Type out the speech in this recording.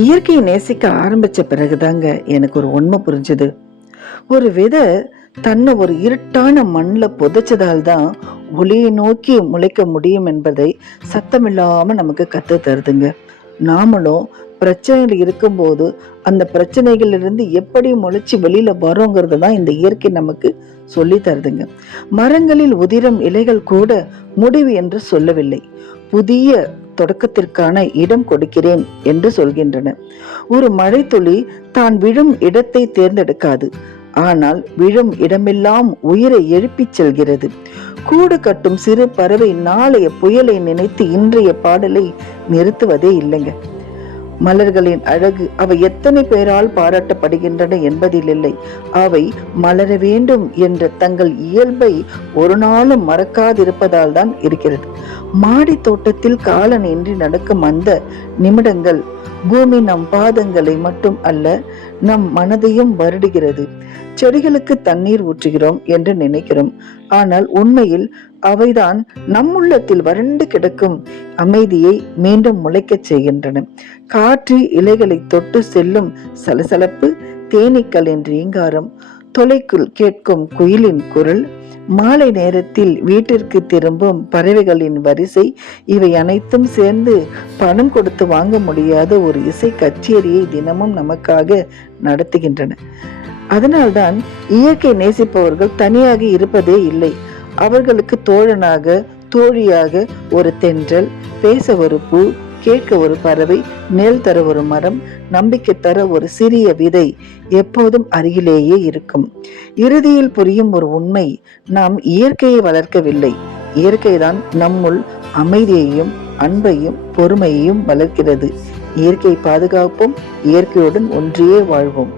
இயற்கையை நேசிக்க ஆரம்பிச்ச பிறகுதாங்க எனக்கு ஒரு உண்மை புரிஞ்சுது. ஒரு விதை தன்னை ஒரு இருட்டான மண்ல புதைச்சதால்தான் ஒளியை நோக்கி முளைக்க முடியும் என்பதை சத்தமில்லாம நமக்கு கத்து தருதுங்க. நாமளும் பிரச்சனைகள் இருக்கும்போது அந்த பிரச்சனைகள் இருந்து எப்படி முளைச்சு வெளியில வரோங்கிறது தான் இந்த இயற்கை நமக்கு சொல்லி தருதுங்க. மரங்களில் உதிரும் இலைகள் கூட முடிவு என்று சொல்லவில்லை, புதிய தொடக்கத்திற்கான இடம் கொடுக்கிறேன் என்று சொல்கின்றன. ஒரு மழைத்துளி தான் விழும் இடத்தை தேர்ந்தெடுக்காது, ஆனால் விழும் இடமெல்லாம் உயிரை எழுப்பிச் செல்கிறது. கூடு கட்டும் சிறு பறவை நாளைய புயலை நினைத்து இன்றைய பாடலை நிறுத்துவதே இல்லைங்க. மலர்களின் அழகு அவை எத்தனை பேரால் பாராட்டப்படுகின்றன என்பதில் இல்லை, அவை மலர வேண்டும் என்ற தங்கள் இயல்பை ஒரு நாளும் மறக்காதிருப்பதால் தான் இருக்கிறது. மாடி தோட்டத்தில் காலனின்றி நடக்கும் அந்த நிமிடங்கள் பூமி நம் பாதங்களை மட்டும் அல்ல, நம் மனதையும் வருடுகிறது. செடிகளுக்கு தண்ணீர் ஊற்றுகிறோம் என்று நினைக்கிறோம், ஆனால் உண்மையில் அவைதான் நம் உள்ளத்தில் வறண்டு கிடக்கும் அமைதியை மீண்டும் முளைக்கச் செய்கின்றன. காற்று இலைகளை தொட்டு செல்லும் சலசலப்பு, தேனீக்களின் ரீங்காரம், தொலைக்குள் கேட்கும் குயிலின் குரல், மாலை நேரத்தில் வீட்டிற்கு திரும்பும் பறவைகளின் வரிசை, இவை அனைத்தும் சேர்ந்து பணம் கொடுத்து வாங்க முடியாத ஒரு இசை கச்சேரியை தினமும் நமக்காக நடத்துகின்றன. அதனால்தான் இயற்கை நேசிப்பவர்கள் தனியாக இருப்பதே இல்லை. அவர்களுக்கு தோழனாக, தோழியாக ஒரு தென்றல், பேச ஒரு பூ, கேட்க ஒரு பறவை, நெல் தர ஒரு மரம், நம்பிக்கை தர ஒரு சிறிய விதை எப்போதும் அருகிலேயே இருக்கும். இறுதியில் புரியும் ஒரு உண்மை, நாம் இயற்கையை வளர்க்கவில்லை, இயற்கைதான் நம்முள் அமைதியையும் அன்பையும் பொறுமையையும் வளர்க்கிறது. இயற்கை பாதுகாப்போம், இயற்கையுடன் ஒன்றியே வாழ்வோம்.